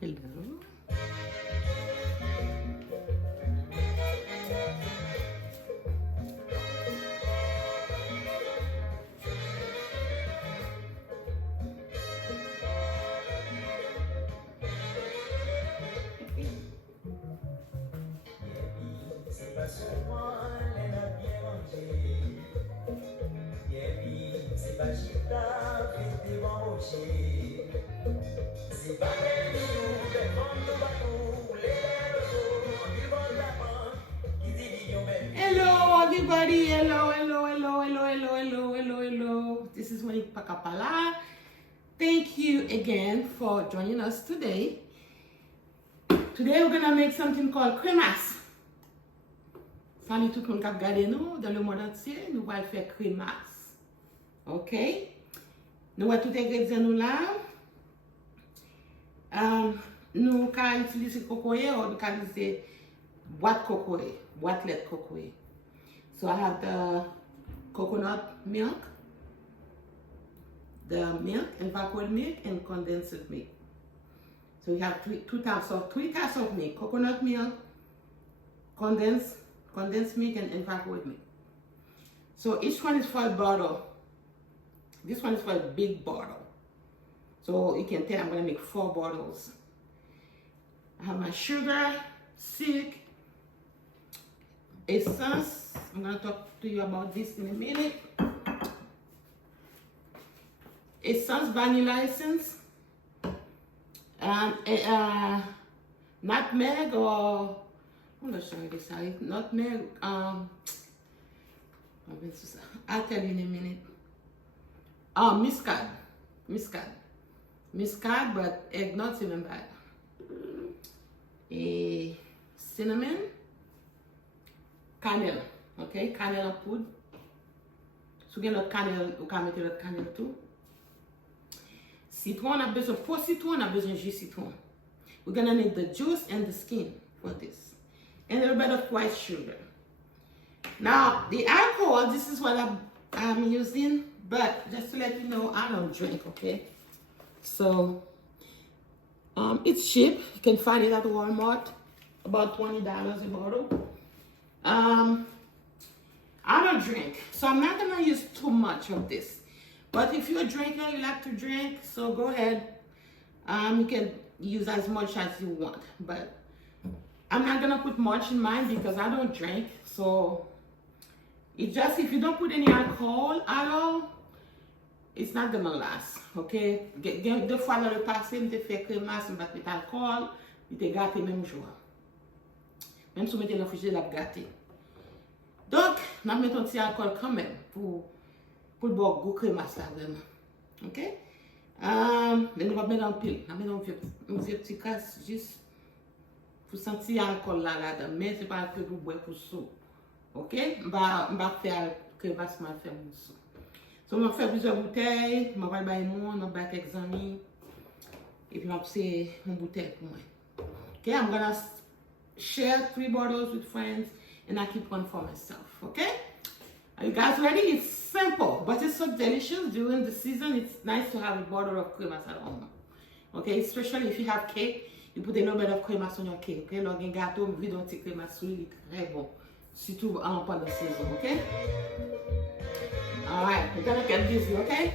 Hello. Hello, everybody. Hello. This is Monique Pakapala. Thank you again for joining us today. Today we're gonna make something called Kremas. Salut tout le monde qui a regardé nous dans le monde entier. Nous allons faire Kremas. Ok? Nous avons tout ingrédient nous là. Nous allons utiliser cocoa ou nous allons utiliser boîte cocoa, boîte lait cocoa. So I have the coconut milk, evaporated milk, and condensed milk. So we have three types of milk: coconut milk, condensed milk, and evaporated milk. So each one is for a bottle. This one is for a big bottle. So you can tell I'm gonna make 4 bottles. I have my sugar, silk, essence. I'm gonna talk to you about this in a minute. Essence, vanilla essence, nutmeg, or I'm not sure this. Nutmeg. I'll tell you in a minute. Muscad, but egg not even bad. A cinnamon, cannelle, okay, cannelle poudre. So get notre cannelle, ou ka mette notre cannelle tout. Citron, on a besoin pour citron, on a besoin jus citron. We're gonna need the juice and the skin for this, and a little bit of white sugar. Now the alcohol, this is what I'm using, but just to let you know, I don't drink, okay? So it's cheap. You can find it at Walmart, about $20 a bottle. I don't drink, so I'm not gonna use too much of this. But if you're a drinker, you like to drink, so go ahead. You can use as much as you want, but I'm not gonna put much in mine because I don't drink. So it just, if you don't put any alcohol at all, it's not gonna last, okay? Deux fois dans le passé, je fait Kremas, je vais mettre alcool, je vais gâter même jour. Même si je mets dans le frigidaire, je vais gâter. Donc, je vais mettre un petit alcool quand même pour le goût Kremas là vraiment, ok? Mais nous allons mettre en pile, nous allons mettre un petit casse juste pour sentir l'alcool là-dedans, mais ce n'est pas que pour boire pour sou, ok? Je vais faire Kremas, je vais faire mon sou. So, je vais faire plusieurs bouteilles, je vais faire mon, je vais faire quelques amis, et puis je vais faire une bouteille pour moi. Okay, I'm gonna share 3 bottles with friends, and I keep one for myself, okay? Are you guys ready? It's simple, but it's so delicious during the season. It's nice to have a bottle of Kremas at home, okay? Especially if you have cake, you put a little bit of Kremas on your cake, okay? Lors d'un gâteau, vous don't take Kremas, c'est très bon, surtout pendant la saison, okay? All right, we're gonna get busy, okay?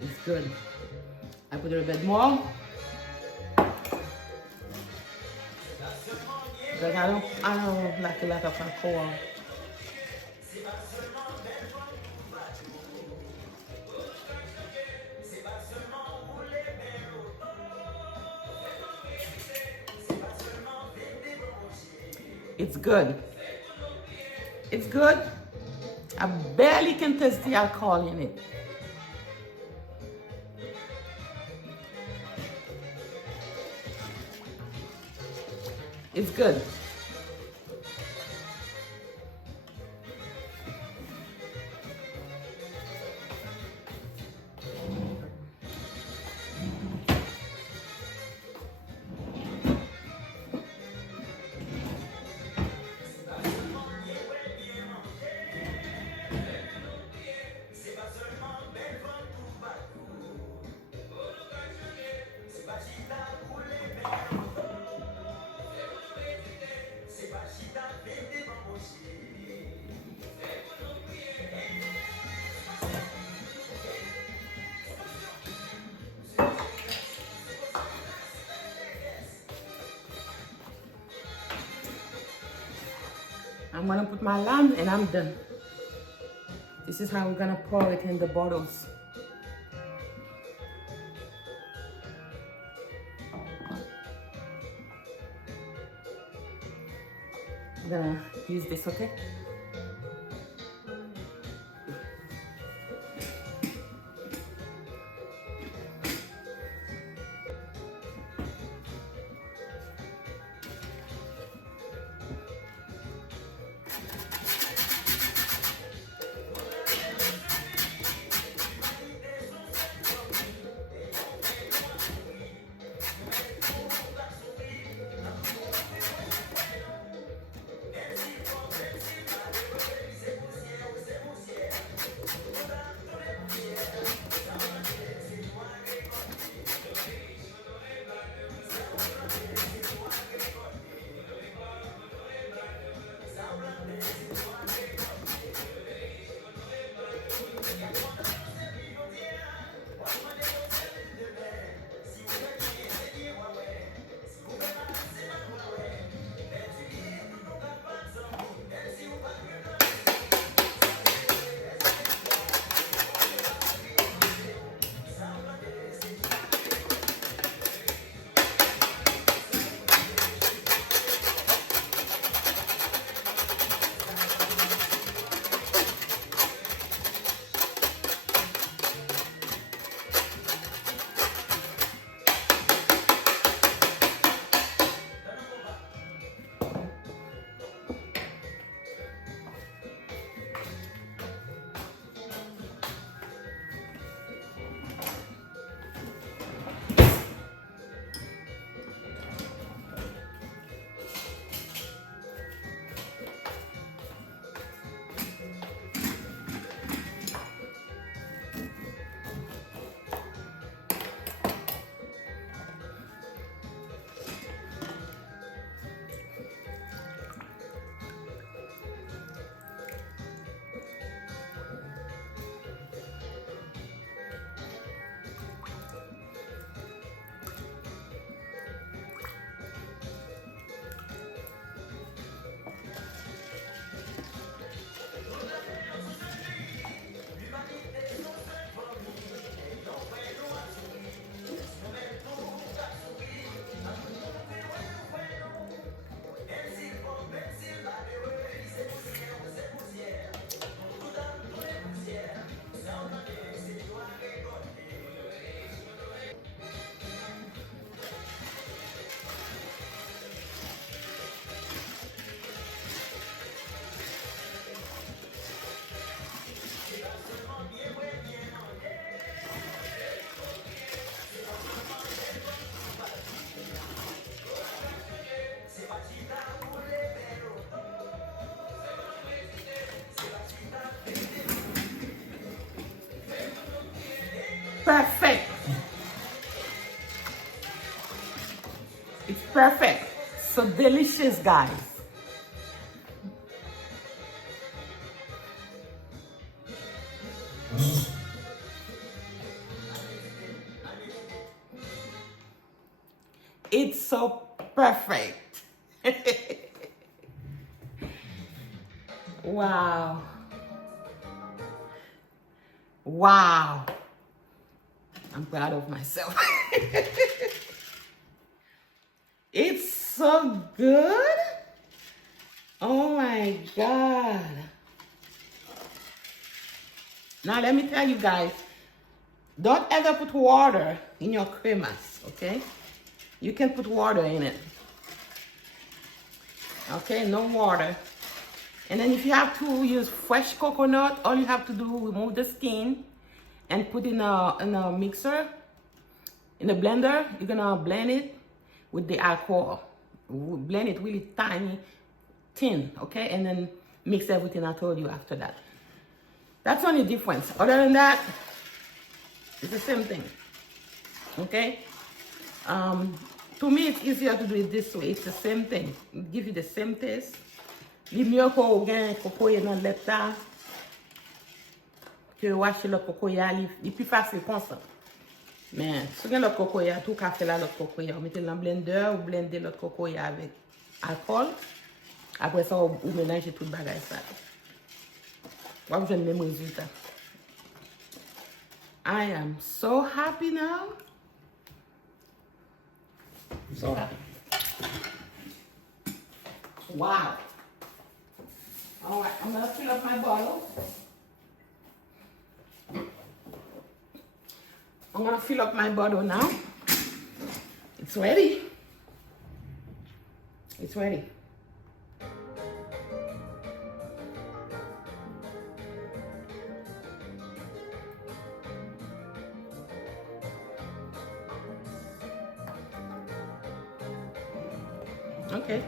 It's good. I put a little bit more. Because I don't like a lot of alcohol. It's good. It's good. I barely can taste the alcohol in it. It's good. I'm gonna put my lamb and I'm done. This is how we're gonna pour it in the bottles. I'm gonna use this, okay? Perfect. It's perfect. So delicious, guys. It's so perfect. Wow. Wow. I'm proud of myself. It's so good. Oh my God. Now let me tell you guys, don't ever put water in your cremas, okay? You can put water in it. Okay, no water. And then if you have to use fresh coconut, all you have to do, remove the skin and put in a mixer, in a blender. You're gonna blend it with the alcohol. Blend it really tiny, thin, okay? And then mix everything I told you after that. That's the only difference. Other than that, it's the same thing, okay? To me, it's easier to do it this way. It's the same thing. It gives you the same taste. Li mieux qu'on gagne cocoya dans l'état que washi le cocoya, li plus facile comme ça. Mais si vous avez le cocoya, tout café là, le cocoya, vous mettez dans le blender, vous blendez le cocoya avec alcool. Après ça, vous mélangez tout le bagage ça. Vous avez le même résultat. I am so happy now. So happy. Wow. All right, I'm gonna fill up my bottle. I'm gonna fill up my bottle now. It's ready. It's ready. Okay.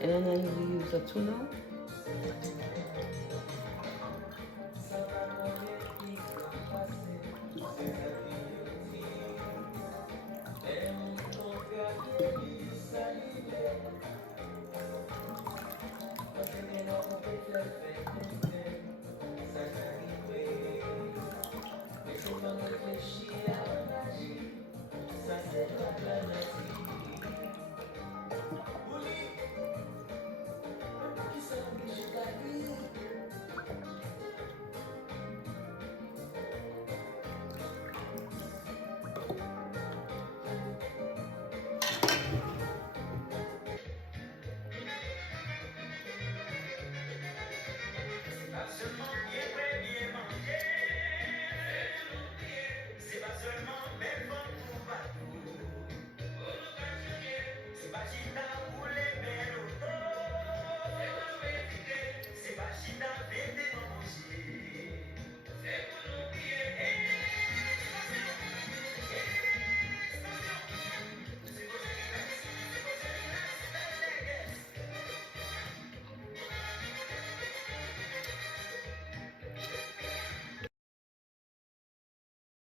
And then you use a tuna.